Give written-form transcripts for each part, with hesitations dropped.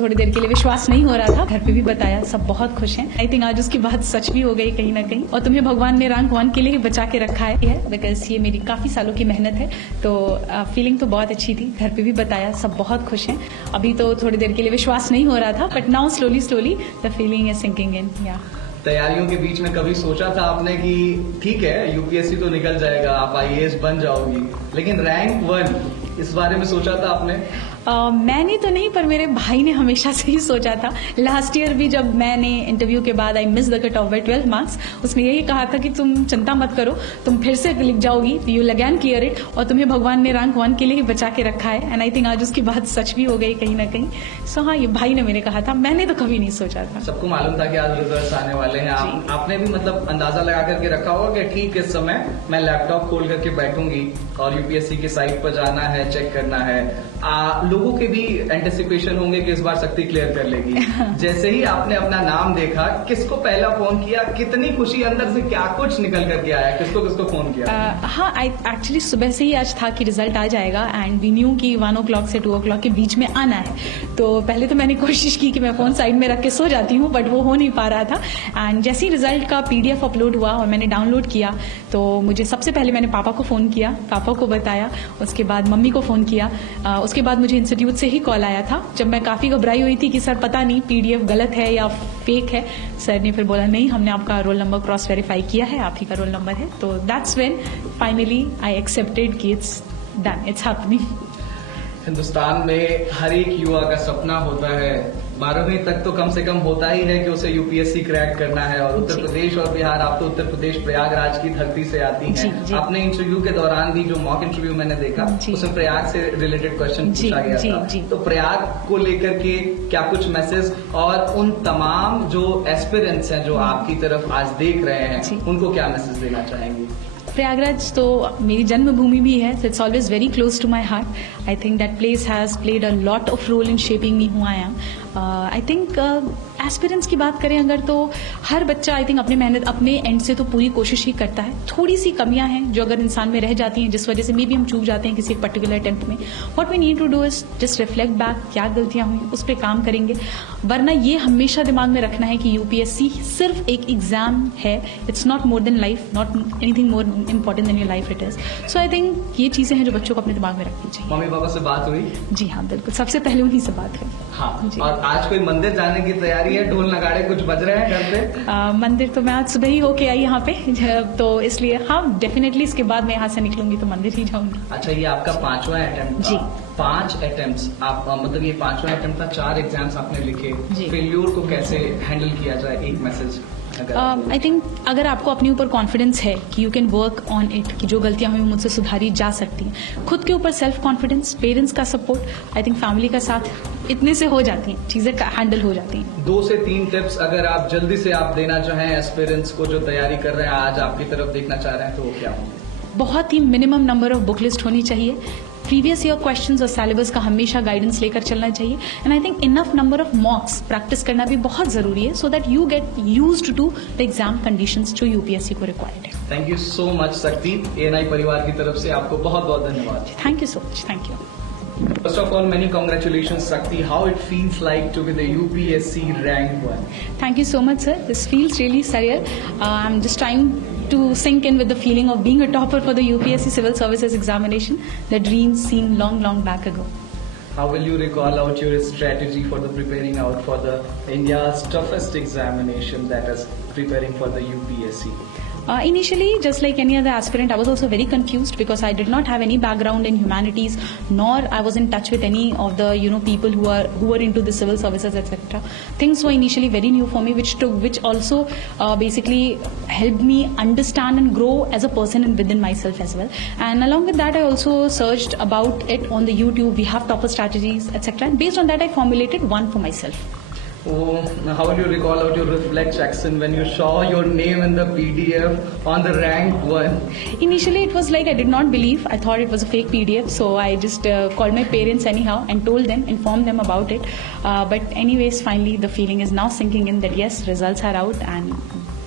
थोड़ी देर के लिए विश्वास नहीं हो रहा था, घर पे भी बताया, सब बहुत खुश हैं। आई थिंक आज उसकी बात सच भी हो गई कहीं ना कहीं, और तुम्हें भगवान ने रैंक 1 के लिए ही बचा के रखा है, बिकॉज ये मेरी काफी सालों की मेहनत है। तो फीलिंग तो बहुत अच्छी थी, घर पे भी बताया, सब बहुत खुश हैं। अभी तो थोड़ी देर के लिए विश्वास नहीं हो रहा था, but now slowly the feeling is sinking in. या तैयारियों के बीच में कभी सोचा था आपने कि ठीक है यूपीएससी तो निकल जाएगा, आप आईएएस बन जाओगी, लेकिन रैंक 1 इस बारे में सोचा था आपने? मैंने तो नहीं, पर मेरे भाई ने हमेशा से ही सोचा था। लास्ट ईयर भी जब मैंने इंटरव्यू के बाद I miss the cut off by 12 marks, उसने यही कहा था कि तुम चिंता मत करो, तुम फिर से लिख जाओगी, you will again clear it, और तुम्हें भगवान ने रैंक 1 के लिए ही बचा के रखा है। एंड आई थिंक आज उसकी बात सच भी हो गई कहीं ना कहीं। सो हाँ, ये भाई ने मेरे कहा था, मैंने तो कभी नहीं सोचा था। सबको मालूम था कि आज रिजल्ट आने वाले हैं, आपने भी मतलब अंदाजा लगा करके रखा होगा कि ठीक इस समय मैं लैपटॉप खोल करके बैठूंगी और यूपीएससी की साइट पर जाना है, चेक करना है। लोगों के भी एंटिसिपेशन होंगे कि इस बार शक्ति क्लियर कर लेगी। जैसे ही आपने अपना नाम देखा, किसको पहला फोन किया, कितनी खुशी अंदर से, क्या कुछ निकल करके आया, किसको किसको फोन किया? हाँ, एक्चुअली सुबह से ही आज था कि रिजल्ट आ जाएगा, एंड वी न्यू कि 1 o'clock से 2 o'clock के बीच में आना है। तो पहले तो मैंने कोशिश की कि मैं फोन साइड में रख के सो जाती हूँ, बट वो हो नहीं पा रहा था। एंड जैसे ही रिजल्ट का PDF अपलोड हुआ और मैंने डाउनलोड किया, तो मुझे सबसे पहले मैंने पापा को फोन किया, पापा को बताया, उसके बाद मम्मी को फोन किया, उसके बाद मुझे इंस्टीट्यूट से ही कॉल आया था, जब मैं काफी घबराई हुई थी कि सर पता नहीं PDF गलत है या फेक है। सर ने फिर बोला नहीं, हमने आपका रोल नंबर क्रॉस वेरीफाई किया है, आप ही का रोल नंबर है। तो that's when finally I accepted कि it's done, it's happening. Hindustan में हर एक युवा का सपना होता है, 12वीं तक तो कम से कम होता ही है कि उसे यूपीएससी क्रैक करना है। और उत्तर प्रदेश और बिहार, आप तो उत्तर प्रदेश प्रयागराज की धरती से आती हैं। अपने इंटरव्यू के दौरान भी, जो मॉक इंटरव्यू मैंने देखा, उसमें प्रयाग से रिलेटेड क्वेश्चन पूछा गया था। तो प्रयाग को लेकर के क्या कुछ मैसेज, और उन तमाम जो एस्पिरेंट्स हैं जो आपकी तरफ आज देख रहे हैं, उनको क्या मैसेज देना चाहेंगे? प्रयागराज तो मेरी जन्मभूमि भी है, so it's always very close to my heart. I think that place has played a lot of role in shaping me who I am. I think aspirants की बात करें अगर, तो हर बच्चा आई थिंक अपनी मेहनत अपने एंड से तो पूरी कोशिश ही करता है। थोड़ी सी कमियां हैं जो अगर इंसान में रह जाती हैं, जिस वजह से मे भी हम चूक जाते हैं किसी एक पर्टिकुलर अटेम्प्ट में। What we need to do is just reflect back, क्या गलतियां हुई उस पर काम करेंगे। वरना ये हमेशा दिमाग में रखना है कि यूपीएससी सिर्फ एक एग्जाम है, it's not more than life, not anything more important then your life it is. So I think ये चीजें हैं जो बच्चों को अपने दिमाग में रखनी चाहिए। मम्मी पापा से बात हुई? जी हाँ, बिल्कुल, सबसे पहले उन्हीं से बात हुई। हाँ, और आज कोई मंदिर जाने की तैयारी है? ढोल नगाड़े कुछ बज रहे हैं घर पे? मंदिर तो मैं आज सुबह ही होके आई यहाँ पे, तो इसलिए हाँ, डेफिनेटली इसके बाद मैं यहाँ से निकलूंगी तो मंदिर ही जाऊंगी। अच्छा, ये आपका 5वां अटेम्प्ट? जी, 5 अटेम्प्ट्स। आप मतलब ये 5वां अटेम्प्ट था, 4 एग्जाम्स आपने लिखे। फेल्यूर को कैसे हैंडल किया जाए, एक मैसेज? आई थिंक अगर आपको अपने ऊपर कॉन्फिडेंस है कि you can work on it, कि जो गलतियां हुई मुझसे सुधारी जा सकती हैं, खुद के ऊपर सेल्फ कॉन्फिडेंस, पेरेंट्स का सपोर्ट, आई थिंक फैमिली का साथ, इतने से हो जाती हैं चीजें, हैंडल हो जाती हैं। 2 से 3 टिप्स अगर आप जल्दी से आप देना चाहें एस्पिरेंट्स को जो तैयारी कर रहे हैं, आज आपकी तरफ देखना चाह रहे हैं, तो वो क्या होंगे? बहुत ही minimum number of book list होनी चाहिए। प्रीवियस ईयर क्वेश्चंस और सिलेबस का हमेशा गाइडेंस लेकर चलना चाहिए। And I think enough number of mocks practice करना भी बहुत जरूरी है, so that you get used to the exam conditions जो यूपीएससी को रिक्वायर्ड है। Thank you so much Shakti, ANI परिवार की तरफ से आपको बहुत बहुत धन्यवाद। Thank you so much. Thank you. First of all, many congratulations, Shakti. How it feels like to be the UPSC rank 1? Thank you so much, sir. This feels really surreal. I'm just trying to sink in with the feeling of being a topper for the UPSC Civil Services examination. The dream seemed long back ago. How will you recall out your strategy for the preparing out for the India's toughest examination, that is preparing for the UPSC? Initially, just like any other aspirant, I was also very confused because I did not have any background in humanities, nor I was in touch with any of the people who were into the civil services, etc. Things were initially very new for me, which also basically helped me understand and grow as a person and within myself as well. And along with that, I also searched about it on the YouTube. We have topper strategies, etc. And based on that, I formulated one for myself. Oh, how will you recall out your reflex action when you saw your name in the PDF on the rank 1? Initially, it was like I did not believe. I thought it was a fake PDF. So I just called my parents anyhow and told them, informed them about it. But anyways, finally, the feeling is now sinking in that yes, results are out and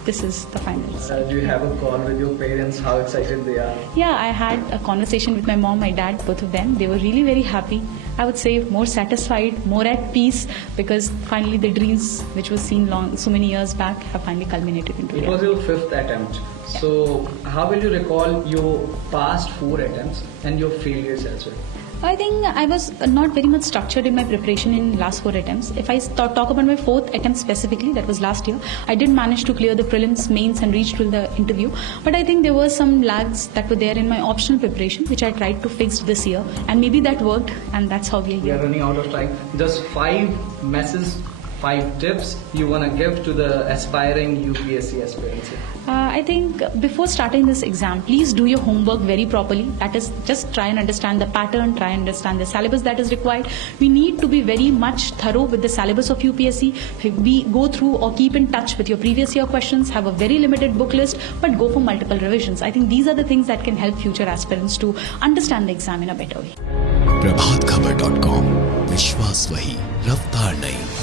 this is the final result. Do you have a call with your parents? How excited they are? Yeah, I had a conversation with my mom, my dad, both of them. They were really very happy. I would say more satisfied, more at peace, because finally the dreams which was seen so many years back have finally culminated into It was reality. your 5th attempt. So how will you recall your past 4 attempts and your failures as well? I think I was not very much structured in my preparation in last 4 attempts. If I talk about my 4th attempt specifically, that was last year, I did manage to clear the prelims, mains and reach to the interview. But I think there were some lags that were there in my optional preparation, which I tried to fix this year. And maybe that worked, and that's how we are We are here. running out of time. Just 5 messages, 5 tips you want to give to the aspiring UPSC aspirants. I think before starting this exam, please do your homework very properly. That is, just try and understand the pattern, try and understand the syllabus that is required. We need to be very much thorough with the syllabus of UPSC. We go through or keep in touch with your previous year questions, have a very limited book list, but go for multiple revisions. I think these are the things that can help future aspirants to understand the exam in a better way. प्रभातखबर.com, विश्वास वही, रफ्तार नहीं.